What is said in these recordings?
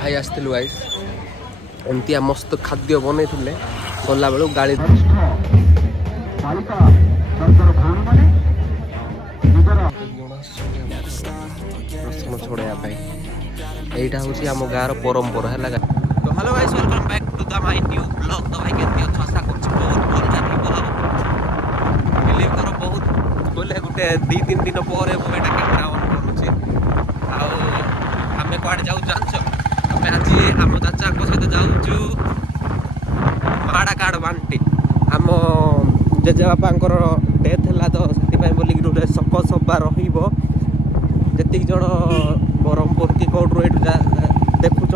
खाई आसलु गाइस एमती मस्त खाद्य बनई गला बेलू गाड़ी रसम छोड़ाई यहीटा हूँ आम गाँव परंपरा है। तो hello guys welcome back to the my new blog. तो भाई केमती अच्छा आशा कर बिलीव कर बहुत बोले गोटे 2-3 दिन पर मुझे कैमेरा ऑन करुचे आमे कड़े जाऊ जाच आम आज आम चाचा सहित जाऊँ माड़ा कार्ड बांटी आम जेजेबापा डेथ है तो से बोलिक गोटे शक सभा रही जन ब्रह्मपुर कि कौटू ये देखुं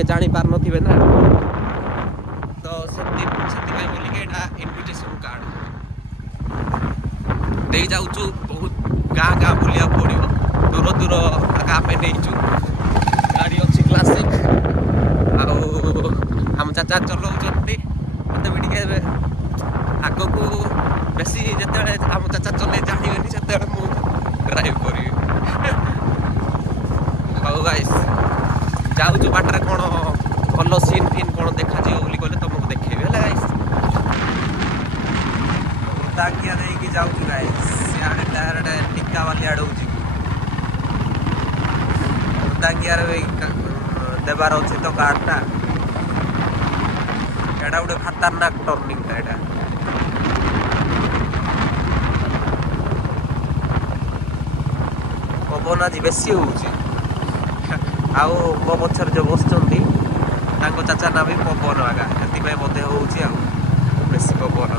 जापार ना तो से बोलिक इनविटेशन कार्ड दे जाऊँ बहुत गाँ गाँ बुलिया पड़ो दूर दूर गाँव नहीं गाड़ी अच्छी क्लासिक आम चाचा चलाउंट मत भी आग को बेसी जिते आम चाचा चल जानवे से ड्राइव करी हाउ गाइस जाऊँ बाटर कौन भल सीन फिन कौन देखा कहले तुमको देखेबे गाइस उदाकिया नहीं जाऊँ गाइस टिक्का वाली आड़ उदाकिया देवार अच्छे तो कार्डटा एटा गोटे खतरनाक टर्निंग एटा पवन आज बेसी हो मो पचर जो बस चाचा ना भी पवन आगा से बोधे हो बेसी पवन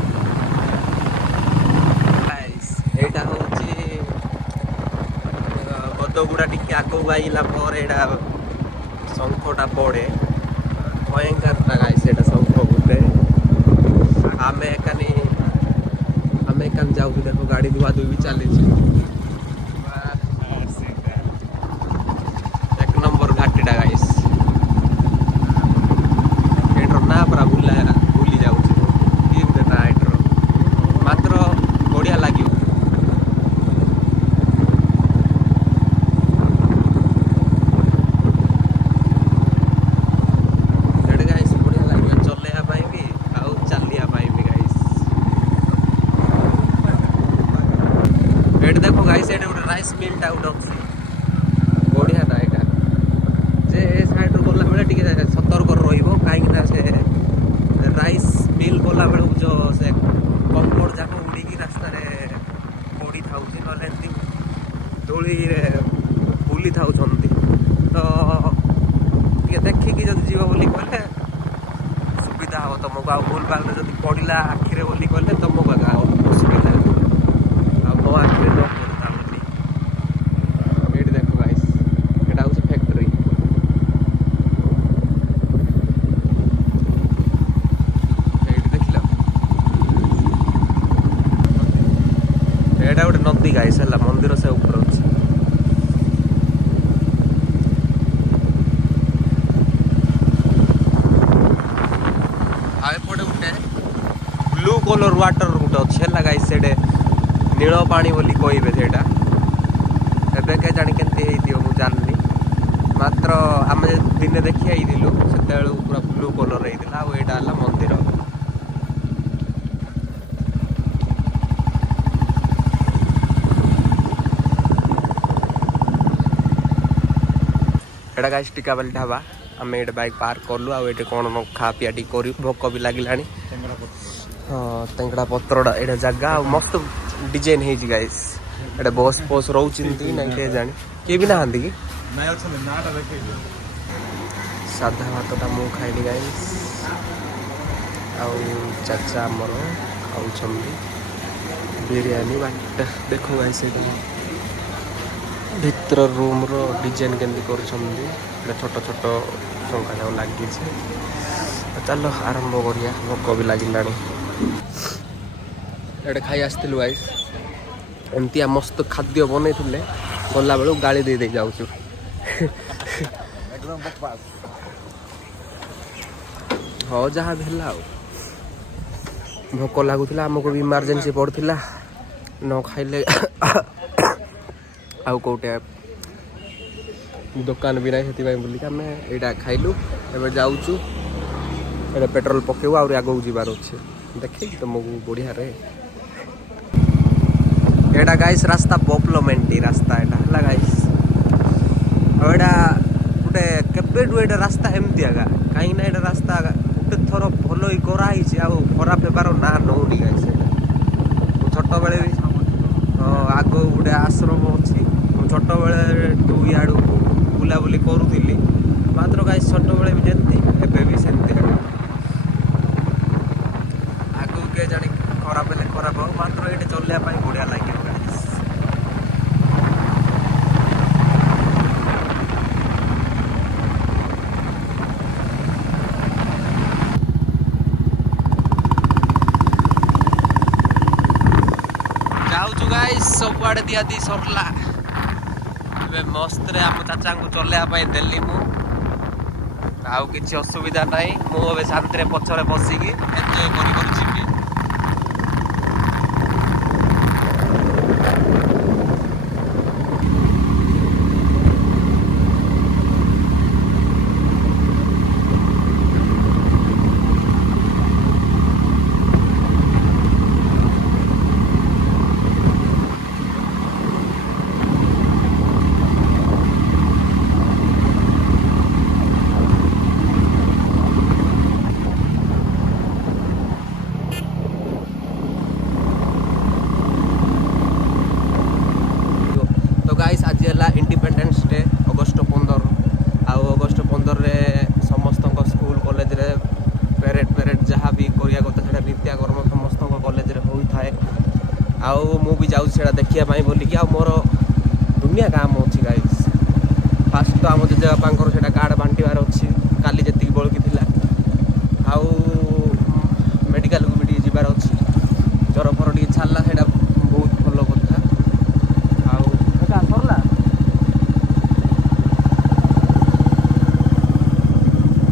यहाँ हूँ बदगुड़ा टी आगे आइला शंखटा पड़े भयंकर गाइस शंख बोले आम जाऊँ देखो गाड़ी धुआ धुई भी चली एक नंबर घाटीटा गाइस एटर ना पूरा भूली जाऊँ ना एटर मात्र बढ़िया लगे देखो गाइस ये गोटे राइस मिलटा गोटे बढ़िया ना यहाँ जे साइड गला बेले टी सतर्क रही से राइस मिल गला बेलू जो से कंकड़ जाक उड़ी रास्ता पड़ी था दोली बुली था तो देखिकी जब जीव बोली कहले सुविधा हम तुमको आ भूल भाल जब पड़ा आखिरे बोली कहले तुमको असुविधा मो आखिरे न पड़ता ये देख गाइस यहाँ हूँ फैक्ट्री ये देख यहाँ गोटे नदी गाइस है मंदिर से ऊपर अच्छे आएपटे गोटे ब्लू कलर वाटर गोटे अच्छे है गाइस से नील पानी बोली कहे से एवं के जानी के मुझे जाननी मात्र आम दिन देखी आईलु से पूरा ब्लू कलर होता है मंदिर एटा गाइस टिकाबाली ढाबा आम ये बाइक पार्क कलु आटे कौन खा पिया टी कर भोक भी लगे हाँ तेंगड़ा पत्रा ये जगह मस्त डिजाइन है गाइस ये बस बस रोचे ना जानी किए भी नहांती कि साधा भातटा मु खाइली गाइस आउ चाचा आमर खाऊं बिरयानी बाट देखो गाइस भितर रूम रो डिजाइन केमती कर छोट छोट शंका जाक लगी चलो आरंभ करिया भोक भी लगे ये खाई आसलु गाइस एमती मस्त खाद्य बनई गला बेलू गाड़ी दे जाऊँ हाँ जहाँ भी है भोक लगुला आमको भी इमरजेंसी पड़ता न खाइले आउ कौटे दुकान भी ना से बुलिक आम यहाँ खाइलु एवं जाऊँ ये पेट्रोल पकेबू आगे आगू जीवार अच्छे देखे तुमको बढ़िया रे एटा गाइस रास्ता डेवलपमेंट रास्ता एटा है गाइस गोटे केबेठू ये रास्ता एमती आगा कहीं ना ये रास्ता गोटे थर भल ही कराई खराब होबार ना नौनी गाइस छोट बेले भी आग गोटे आश्रम अच्छी छोट बेले इाड़ू बुलाबुली करूली मात्र गाइस छोट बेले भी जमी एबे भी सेमती आगू किए जानी खराब हेल्ले खराब हो मात्र ये चलने बढ़िया लगे जाऊँ गाइस सब आड़े दिया दी सरला मस्त रे आम चाचा को चलवाई देली आउ किसी असुविधा ना मुझे शांति पछरे बसिकी एंजय कर इंडिपेंडेंस डे अगस्ट 15 आउ अगस्ट 15 रे समस्त स्कूल कॉलेज रे पेरेड जहाँ भी करिया कथा से नित्याकर्म समस्त कॉलेज रे होई थाए आउ मु भी जाऊँ से देखिया बोलिकी आ मोर दुनिया काम अच्छी गाइस फास्ट तो आम जेजेबापार से कार्ड बांटार अच्छी काली जी बड़की थिला आउ मेडिकल को भी जीवार अच्छी ज्वर फर टे छाड़ा से बहुत भल कथा सरला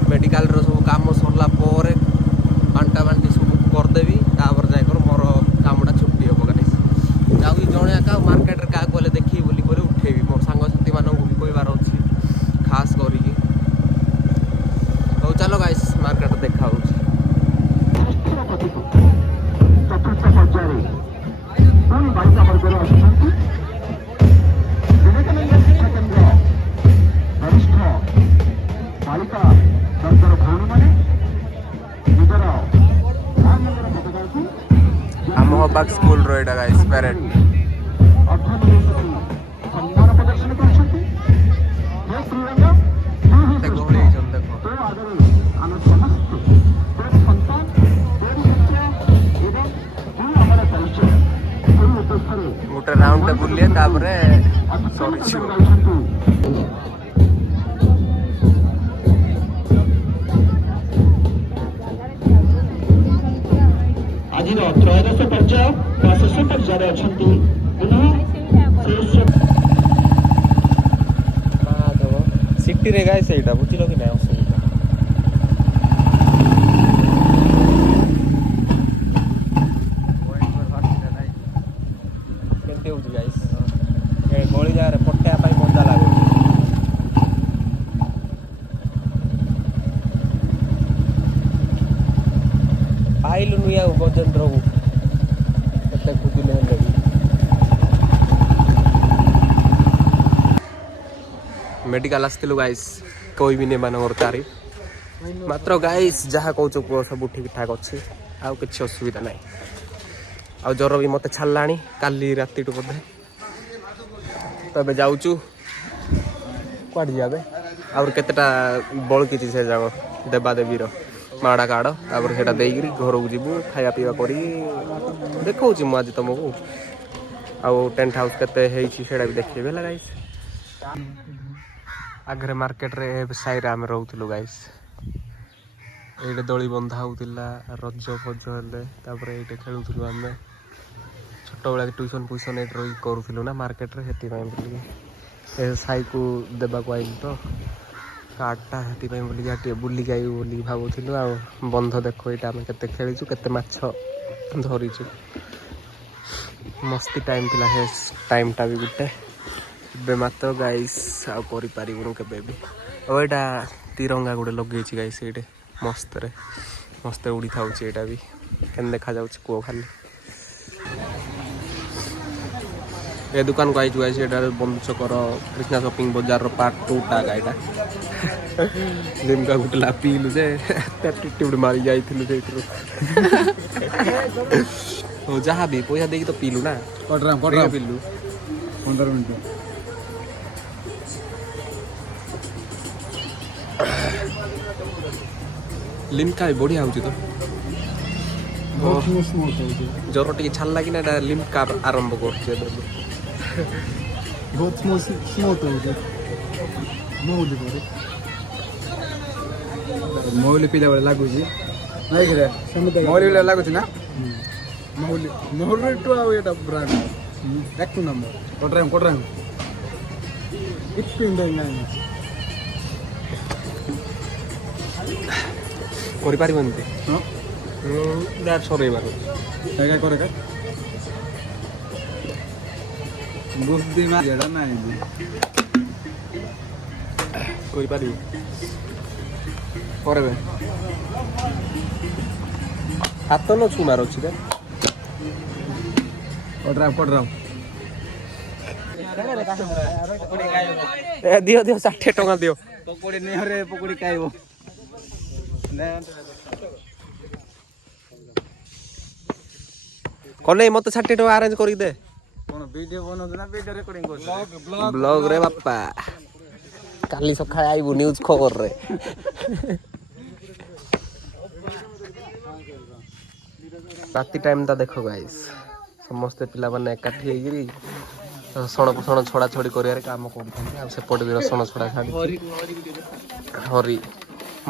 मेडिकल रो सब काम सरला बांटा बांटी सब करदेवी तापर जाकर मोर कामटा छुट्टी हम गाइस जाऊ जड़े क्या मार्केट क्या गले देखी बोली उठेबी मोर सांगसाथी मानक भी कहबार अच्छी खास करी तो चलो गाइस मार्केट देखा आम हबाक स्कूल रो एटा गाइस पेरेड गोटे राउंड बुलिए तापरे आज त्रयोदश पर्याय ବା ଶେଷ ପର୍ଯ୍ୟାୟରେ ଅଛନ୍ତି सिटी रे गाइस एटा बुझिलो कि नै असुविधा केमते होची गाइस ए गोली जा रे पट्टा पाई मजा लागो पाइलु नुया गजन रहू कते खुदिले हेले मेडिकल आसलु गाइस कोई भी नहीं मानवर तारीफ मात्र गाइस जहाँ कौच सब ठीक ठाक अच्छे आउ कि असुविधा ना आ ज्वर भी मत छाड़ा काली राति बोधे तो जाऊँ कड़े जाए आउर केतेटा बड़की से जाक देवादेवी माड़ा कार्ड तापर से देकर घर को जीवु खाया पीवा कर देखा आज तुमको आउ टेंट हाउस केते भी देखे गाइस आगे मार्केट रे साई आम रोलु गाइस ये दली बंधा होता रज फज हेले ये खेलुलु आम छोट बेला ट्यूशन फ्यूशन ये रही करूँ ना मार्केट रे से साई को देवा आई तो कार्डटा से बोलिक बुलिक आई बोल भावुलु आ बंध देख यहाँ आम के खेलीचु के माछ धरीचु मस्ती टाइम थिला हे टाइमटा भी गोटे ଏବେ ମାତ୍ର ଗାଇସ୍ ଆଉ କରିପାରିବୁନୁ କେବେ ବି। ଆଉ ଏଇଟା ତିରଙ୍ଗା ଗୋଟେ ଲଗେଇଛି ଗାଇସ୍ ଏଇଠି ମସ୍ତରେ ମସ୍ତ ଉଡ଼ି ଥାଉଛି ଏଇଟା ବି କେମିତି ଦେଖାଯାଉଛି କୁହ ଖାଲି। ଏ ଦୋକାନକୁ ଆଇଛୁ ଗାଇସ୍ ଏଇଟା ବନ୍ଧୁ ଛକର କ୍ରିଷ୍ଣା ସପିଂ ବଜାରର ପାର୍ଟ 2ଟା ଗାଈଟା ଲିମ୍କା ଗୋଟେ ପିଇଲୁ ଯେ ଟିଟି ଗୋଟେ ମାରି ଯାଇଥିଲୁ ସେଇଥିରୁ। ହଉ ଯାହା ବି ପଇସା ଦେଇକି ତ ପିଇଲୁ ନା ପିଇଲୁ 15 मिनट ଲିମ୍କା ବି ବଢ଼ିଆ ହେଉଛି ତ। बहुत स्मूथ है ଜ୍ୱର ଟିକେ ଛାଡ଼ିଲା କି ନା ଏଇଟା ଲିମ୍କା ଆରମ୍ଭ କରୁଛି ଏବେ। बहुत स्मूथ है मौली करे मौली पिला बेला लागुची नाही रे मौली पिला लागुची ना मौली मौली टू आव एटा ब्रांड एक नंबर कोट्राम इप्पिंड नाही କରିପାରିବନି ତ ହଁ ଯାହା ସରେଇବାର काय करे का बुद्धी मारिया नाही କରିପାରିବୁ କରିବେ ହାତ ନ ଛୁମାର ଅଛି ରେ कोट्राम ଏ ଦିଅ 60 ଟଙ୍କା ଦିଅ। पकोड़ी नहीं रे पकोड़ी खाइबो କନେଇ ମତେ 60 ଟଙ୍କା ଆରେଞ୍ଜ କରିକି ଦେ। कौन वीडियो बनाउछ ना वीडियो रेकर्डिंग गर्छ ବ୍ଲଗ ରେ ବାପା କାଲି ସକାଳେ ଆଇବୁ ନ୍ୟୁଜ ଖବରରେ। ରାତି ଟାଇମଟା ଦେଖ ଗାଇସ୍ ସମସ୍ତେ ପିଲାମାନେ ଏକାଠି ହେଇକିରି ରସଣ ଫସଣ ଛଡ଼ା ଛଡ଼ି କରିବାରେ କାମ କରୁଛନ୍ତି। ଆଉ ସେପଟେ ବି ରସଣ ଛଡ଼ା ଛାଡ଼ି ହରି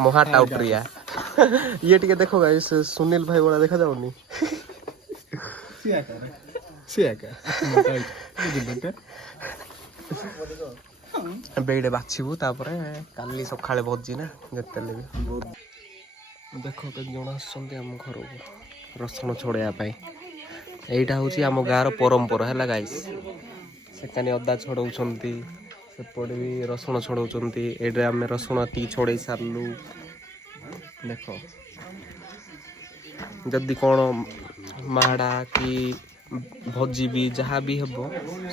ମହା ଟାଉଟ୍ରିଆ ଇଏ ଟିକେ ଦେଖ ଗାଇସ୍ ସୁନୀଲ ଭାଇ ଭଳିଆ ଦେଖାଯାଉନି। ଏବେ ଏଇଟେ ବାଛିବୁ ତାପରେ କାଲି ସକାଳେ ଭୋଜି ନା ଯେତେବେଳେ ବି ଦେଖ କେତେ ଜଣ ଆସୁଛନ୍ତି ଆମ ଘରକୁ ରସୁଣ ଛଡ଼େଇବା ପାଇଁ। ଏଇଟା ହେଉଛି ଆମ ଗାଁର ପରମ୍ପରା ହେଲା ଗାଇସ୍। ସେକାନି ଅଦା ଛଡ଼ଉଛନ୍ତି ସେପଟେ ବି ରସୁଣ ଛଡ଼ଉଛନ୍ତି। ଏଇଟା ଆମେ ରସୁଣ ଏତିକି ଛଡ଼େଇ ସାରିଲୁ। ଦେଖ ଯଦି କ'ଣ ମାଡ଼ା କି ଭୋଜି ବି ଯାହା ବି ହେବ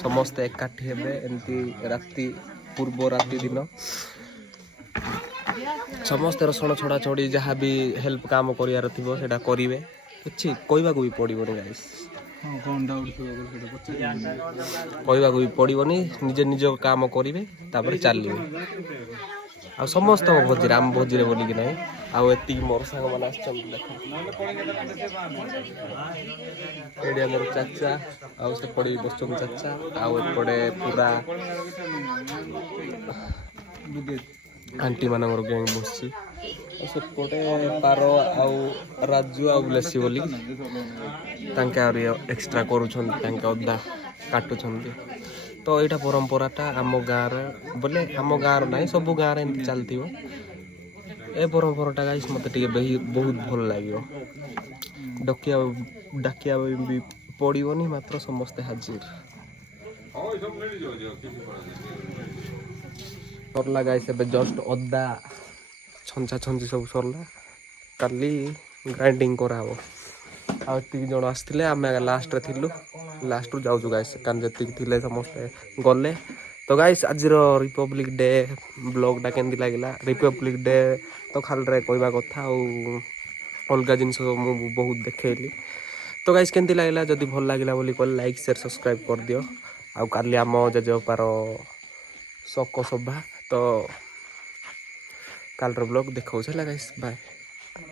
ସମସ୍ତେ ଏକାଠି ହେବେ ଏମିତି ରାତି ପୂର୍ବ ରାତି ଦିନ ସମସ୍ତେ ରସୁଣ ଛଡ଼ା ଛଡ଼ି ଯାହା ବି ହେଲ୍ପ କାମ କରିବାର ଥିବ ସେଇଟା କରିବେ। କିଛି କହିବାକୁ ବି ପଡ଼ିବନି ଗାଇସ୍ କହିବାକୁ ବି ପଡ଼ିବନି ନିଜେ ନିଜ କାମ କରିବେ ତାପରେ ଚାଲିବେ। ଆଉ ସମସ୍ତଙ୍କ ଭୋଜିରେ ଆମ ଭୋଜିରେ ବୋଲିକି ନାହିଁ। ଆଉ ଏତିକି ମୋର ସାଙ୍ଗମାନେ ଆସିଛନ୍ତି ଦେଖ ଏଇଠି ଆମର ଚାଚା ଆଉ ସେପଟେ ବି ବସୁଛନ୍ତି ଚାଚା ଆଉ ଏପଟେ ପୁରା ଆଣ୍ଟି ମାନଙ୍କର ଗ୍ୟାଙ୍ଗ ବସିଛି। ଆଉ ସେପଟେ ପାର ଆଉ ରାଜୁ ଆଉ ବ୍ଲେସି ବୋଲି ତାଙ୍କେ ଆହୁରି ଏକ୍ସଟ୍ରା କରୁଛନ୍ତି ତାଙ୍କେ ଅଦା କାଟୁଛନ୍ତି। ତ ଏଇଟା ପରମ୍ପରାଟା ଆମ ଗାଁରେ ବୋଲେ ଆମ ଗାଁର ନାହିଁ ସବୁ ଗାଁରେ ଏମିତି ଚାଲିଥିବ। ଏ ପରମ୍ପରାଟା ଗାଇସ୍ ମୋତେ ଟିକେ ବହୁତ ଭଲ ଲାଗିବ। ଡାକିବା ବି ପଡ଼ିବନି ମାତ୍ର ସମସ୍ତେ ହାଜିର। ସରିଲା ଗାଇସ୍ ଏବେ ଜଷ୍ଟ ଅଦା ଛଞ୍ଚା ଛଞ୍ଚି ସବୁ ସରିଲା କାଲି ଗ୍ରାଇଣ୍ଡିଙ୍ଗ କରାହେବ। ଆଉ ଏତିକି ଜଣ ଆସିଥିଲେ ଆମେ ଲାଷ୍ଟରେ ଥିଲୁ ଲାଷ୍ଟରୁ ଯାଉଛୁ ଗାଇସ୍ କାରଣ ଯେତିକି ଥିଲେ ସମସ୍ତେ ଗଲେ। ତ ଗାଇସ୍ ଆଜିର ରିପବ୍ଲିକ୍ ଡେ ବ୍ଲଗ୍ଟା କେମିତି ଲାଗିଲା? ରିପବ୍ଲିକ୍ ଡେ ତ ଖାଲିରେ କହିବା କଥା ଆଉ ଅଲଗା ଜିନିଷ ମୁଁ ବହୁତ ଦେଖେଇଲି। ତ ଗାଇସ୍ କେମିତି ଲାଗିଲା? ଯଦି ଭଲ ଲାଗିଲା ବୋଲି କହିଲେ ଲାଇକ୍ ସେୟାର ସବସ୍କ୍ରାଇବ୍ କରିଦିଅ। ଆଉ କାଲି ଆମ ଜେଜେବାପାର ଶୋକ ସଭା ତ କାଲିର ବ୍ଲଗ୍ ଦେଖାଉଛି ହେଲା ଗାଇସ୍ ବାଏ।